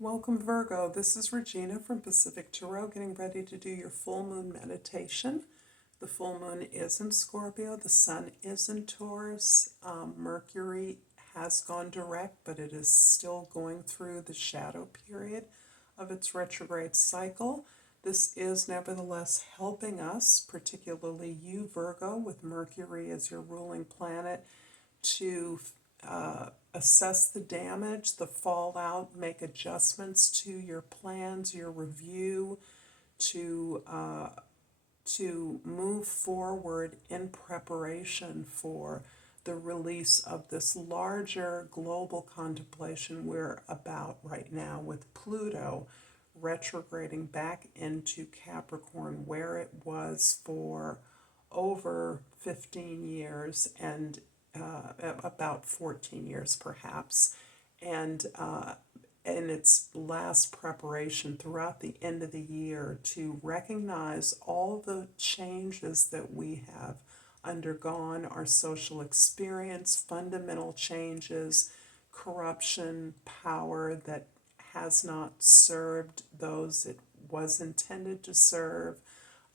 Welcome, Virgo. This is Regina from Pacific Tarot, getting ready to do your full moon meditation. The full moon is in Scorpio. The sun is in Taurus. Mercury has gone direct, but it is still going through the shadow period of its retrograde cycle. This is nevertheless helping us, particularly you, Virgo, with Mercury as your ruling planet, to assess the damage, the fallout, make adjustments to your plans, your review, to move forward in preparation for the release of this larger global contemplation we're about right now, with Pluto retrograding back into Capricorn, where it was for over 15 years and about 14 years perhaps, and in its last preparation throughout the end of the year to recognize all the changes that we have undergone, our social experience, fundamental changes, corruption, power that has not served those it was intended to serve,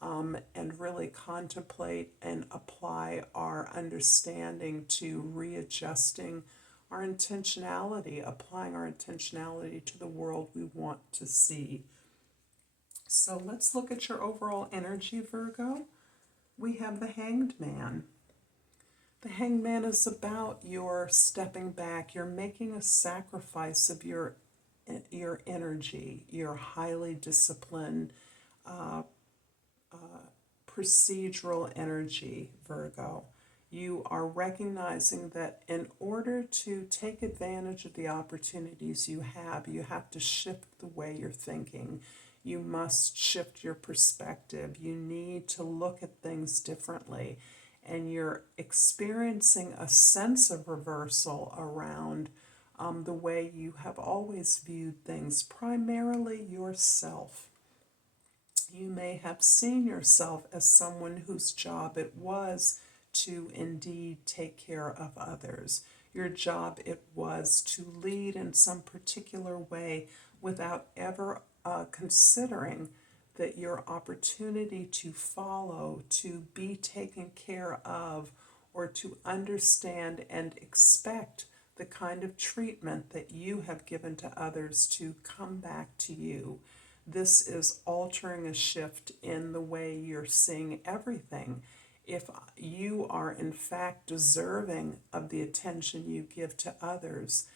and really contemplate and apply our understanding to readjusting our intentionality, applying our intentionality to the world we want to see. So let's look at your overall energy, Virgo. We have the Hanged Man. The Hanged Man is about your stepping back. You're making a sacrifice of your energy, your highly disciplined, procedural energy, Virgo. You are recognizing that in order to take advantage of the opportunities you have to shift the way you're thinking. You must shift your perspective. You need to look at things differently. And you're experiencing a sense of reversal around the way you have always viewed things, primarily yourself. You may have seen yourself as someone whose job it was to indeed take care of others. Your job it was to lead in some particular way without ever considering that your opportunity to follow, to be taken care of, or to understand and expect the kind of treatment that you have given to others to come back to you. This is altering a shift in the way you're seeing everything. If you are in fact deserving of the attention you give to others,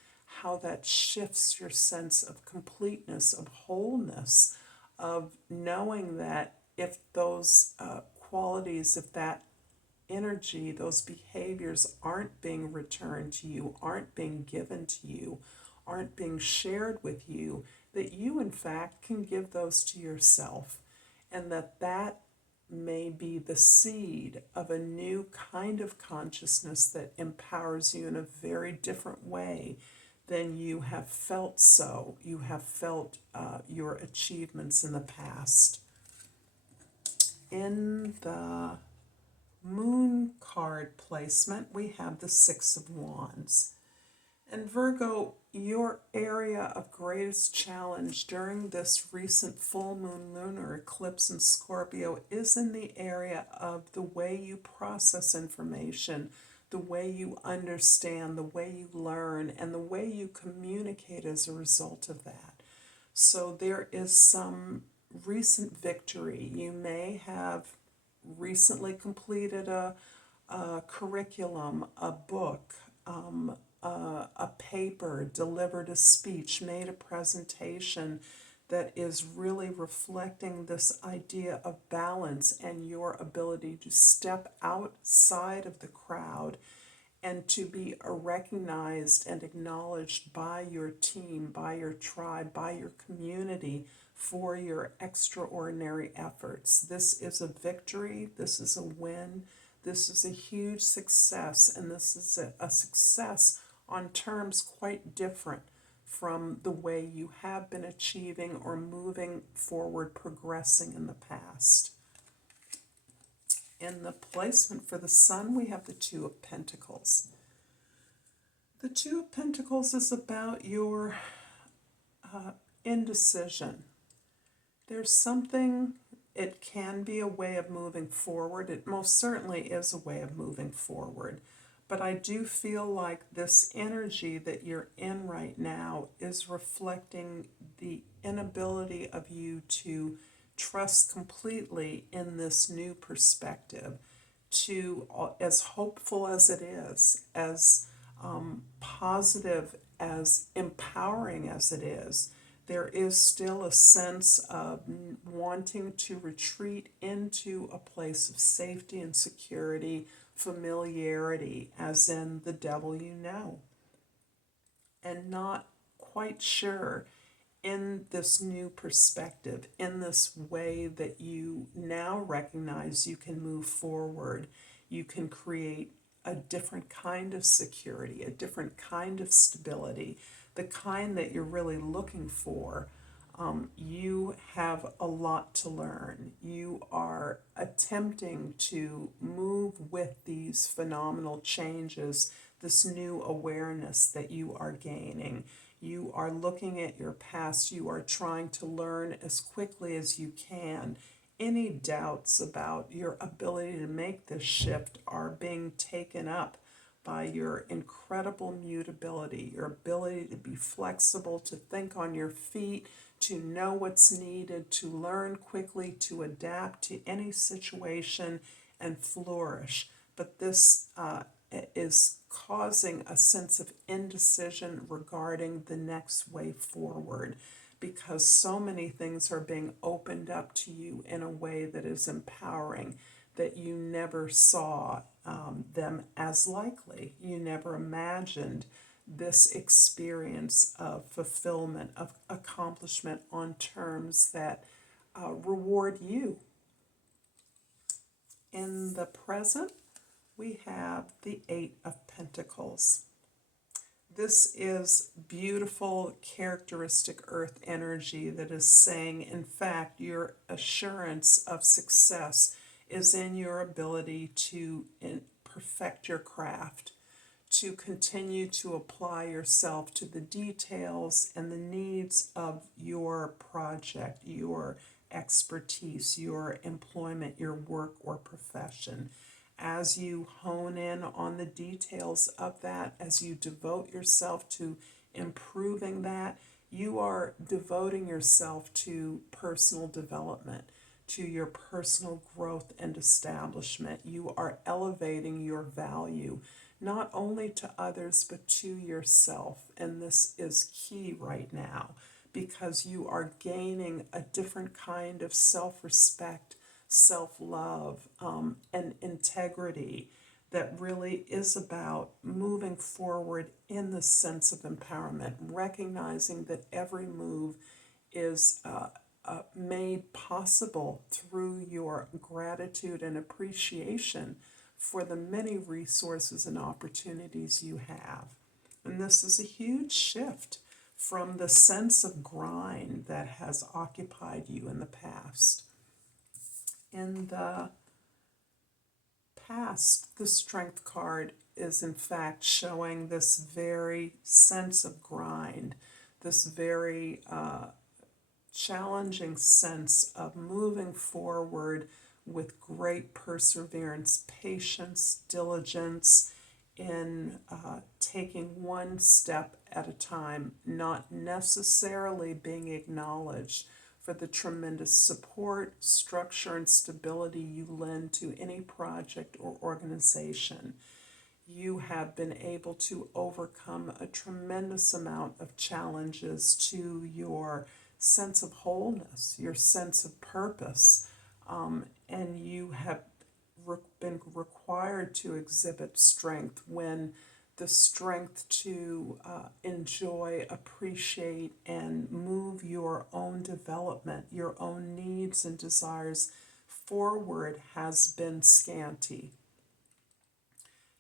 how that shifts your sense of completeness, of wholeness, of knowing that if those qualities, if that energy, those behaviors aren't being returned to you, aren't being given to you, aren't being shared with you, that you in fact can give those to yourself, and that may be the seed of a new kind of consciousness that empowers you in a very different way than you have felt your achievements in the past. In the moon card placement, we have the Six of Wands. And Virgo, your area of greatest challenge during this recent full moon lunar eclipse in Scorpio is in the area of the way you process information, the way you understand, the way you learn, and the way you communicate as a result of that. So there is some recent victory. You may have recently completed a curriculum, a book, a paper, delivered a speech, made a presentation that is really reflecting this idea of balance and your ability to step outside of the crowd and to be recognized and acknowledged by your team, by your tribe, by your community for your extraordinary efforts. This is a victory, this is a win, this is a huge success, and this is a success on terms quite different from the way you have been achieving or moving forward, progressing in the past. In the placement for the sun, we have the Two of Pentacles. The Two of Pentacles is about your indecision. There's something, it can be a way of moving forward. It most certainly is a way of moving forward. But I do feel like this energy that you're in right now is reflecting the inability of you to trust completely in this new perspective, to, as hopeful as it is, as positive, as empowering as it is, there is still a sense of wanting to retreat into a place of safety and security, familiarity, as in the devil you know, and not quite sure in this new perspective, in this way that you now recognize you can move forward, you can create a different kind of security, a different kind of stability, the kind that you're really looking for. You have a lot to learn. You are attempting to move with these phenomenal changes, this new awareness that you are gaining. You are looking at your past. You are trying to learn as quickly as you can. Any doubts about your ability to make this shift are being taken up by your incredible mutability, your ability to be flexible, to think on your feet, to know what's needed, to learn quickly, to adapt to any situation and flourish. But this is causing a sense of indecision regarding the next way forward, because so many things are being opened up to you in a way that is empowering, that you never saw them as likely. You never imagined this experience of fulfillment, of accomplishment on terms that reward you. In the present, we have the Eight of Pentacles. This is beautiful, characteristic earth energy that is saying, in fact, your assurance of success is in your ability to perfect your craft, to continue to apply yourself to the details and the needs of your project, your expertise, your employment, your work or profession. As you hone in on the details of that, as you devote yourself to improving that, you are devoting yourself to personal development, to your personal growth and establishment. You are elevating your value, not only to others, but to yourself. And this is key right now, because you are gaining a different kind of self-respect, self-love, and integrity that really is about moving forward in the sense of empowerment, recognizing that every move is made possible through your gratitude and appreciation for the many resources and opportunities you have. And this is a huge shift from the sense of grind that has occupied you in the past. In the past, the Strength card is in fact showing this very sense of grind, this very challenging sense of moving forward with great perseverance, patience, diligence, in taking one step at a time, not necessarily being acknowledged for the tremendous support, structure, and stability you lend to any project or organization. You have been able to overcome a tremendous amount of challenges to your sense of wholeness, your sense of purpose, and you have been required to exhibit strength when the strength to enjoy, appreciate, and move your own development, your own needs and desires forward has been scanty.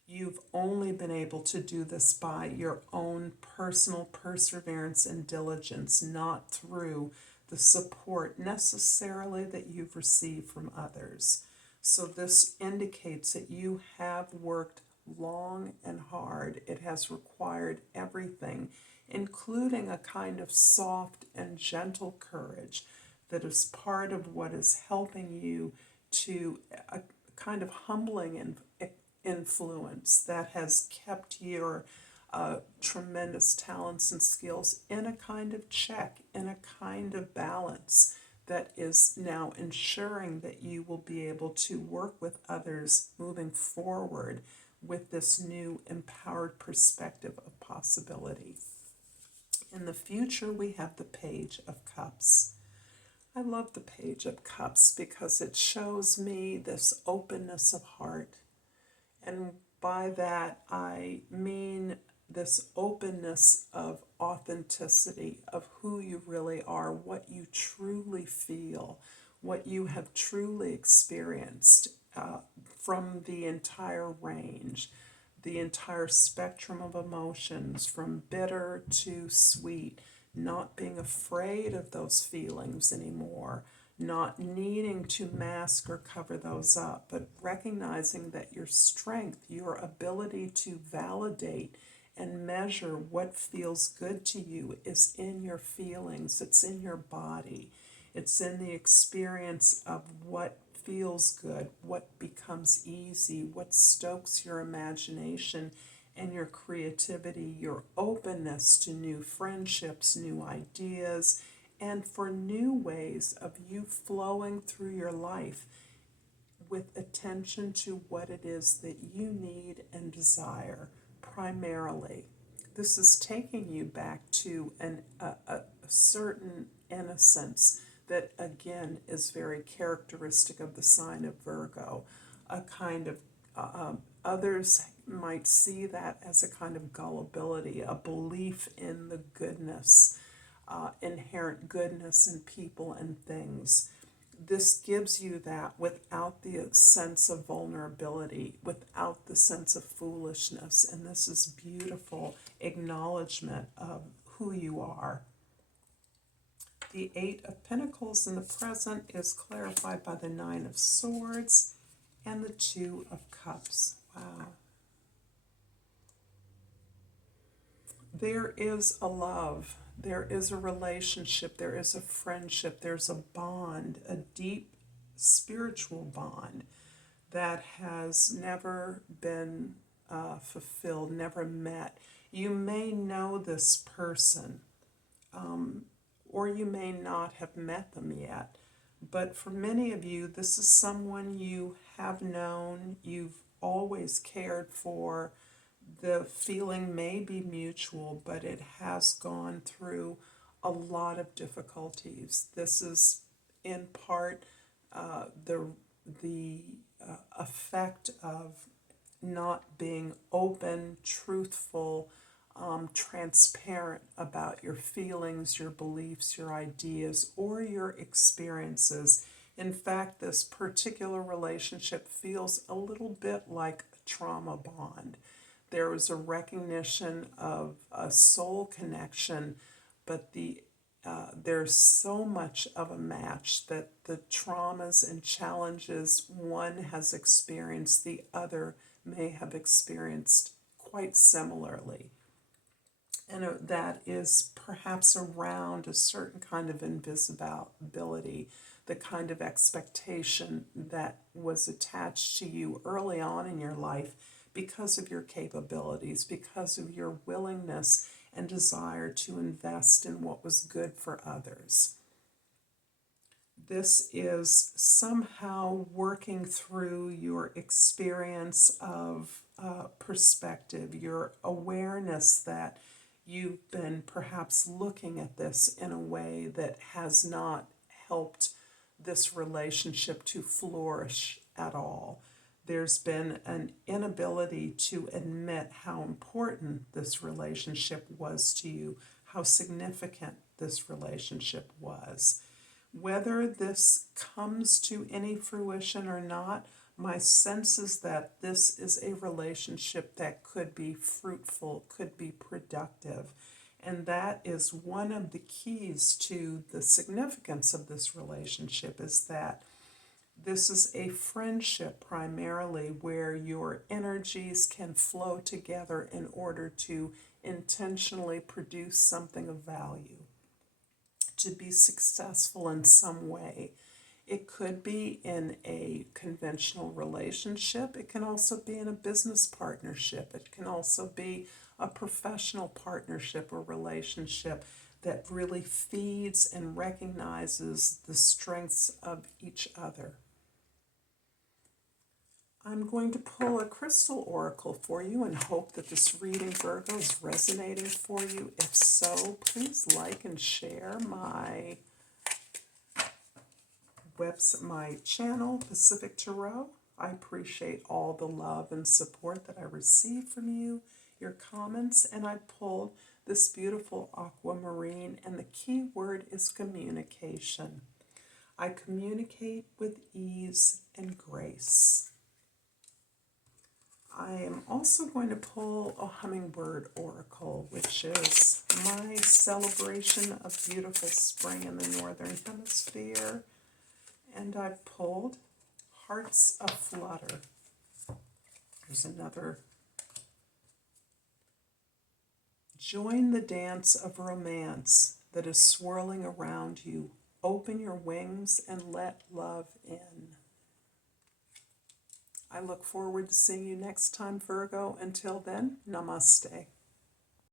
You've only been able to do this by your own personal perseverance and diligence, not through the support necessarily that you've received from others. So this indicates that you have worked long and hard. It has required everything including a kind of soft and gentle courage that is part of what is helping you to a kind of humbling influence that has kept your tremendous talents and skills in a kind of check, in a kind of balance that is now ensuring that you will be able to work with others moving forward with this new empowered perspective of possibility. In the future, we have the Page of Cups. I love the Page of Cups because it shows me this openness of heart. And by that, I mean this openness of authenticity, of who you really are, what you truly feel, what you have truly experienced from the entire range, the entire spectrum of emotions, from bitter to sweet, not being afraid of those feelings anymore, not needing to mask or cover those up, but recognizing that your strength, your ability to validate and measure what feels good to you is in your feelings, it's in your body, it's in the experience of what feels good, what becomes easy, what stokes your imagination and your creativity, your openness to new friendships, new ideas, and for new ways of you flowing through your life with attention to what it is that you need and desire primarily. This is taking you back to a certain innocence that, again, is very characteristic of the sign of Virgo. A kind of, others might see that as a kind of gullibility, a belief in the goodness, inherent goodness in people and things. This gives you that without the sense of vulnerability, without the sense of foolishness, and this is beautiful acknowledgement of who you are. The Eight of Pentacles in the present is clarified by the Nine of Swords and the Two of Cups. Wow. There is a love, there is a relationship, there is a friendship, there's a bond, a deep spiritual bond that has never been fulfilled, never met. You may know this person, or you may not have met them yet, but for many of you, this is someone you have known, you've always cared for. The feeling may be mutual, but it has gone through a lot of difficulties. This is in part the effect of not being open, truthful, transparent about your feelings, your beliefs, your ideas, or your experiences. In fact, this particular relationship feels a little bit like a trauma bond. There is a recognition of a soul connection, but there's so much of a match that the traumas and challenges one has experienced, the other may have experienced quite similarly. And that is perhaps around a certain kind of invisibility, the kind of expectation that was attached to you early on in your life because of your capabilities, because of your willingness and desire to invest in what was good for others. This is somehow working through your experience of perspective, your awareness that you've been perhaps looking at this in a way that has not helped this relationship to flourish at all. There's been an inability to admit how important this relationship was to you, how significant this relationship was. Whether this comes to any fruition or not, my sense is that this is a relationship that could be fruitful, could be productive. And that is one of the keys to the significance of this relationship, is that this is a friendship primarily where your energies can flow together in order to intentionally produce something of value, to be successful in some way. It could be in a conventional relationship. It can also be in a business partnership. It can also be a professional partnership or relationship that really feeds and recognizes the strengths of each other. I'm going to pull a crystal oracle for you and hope that this reading, Virgo, is resonating for you. If so, please like and share my my channel, Pacific Tarot. I appreciate all the love and support that I receive from you, your comments, and I pulled this beautiful aquamarine, and the key word is communication. I communicate with ease and grace. I am also going to pull a hummingbird oracle, which is my celebration of beautiful spring in the Northern Hemisphere. And I've pulled Hearts Aflutter. There's another. Join the dance of romance that is swirling around you. Open your wings and let love in. I look forward to seeing you next time, Virgo. Until then, namaste.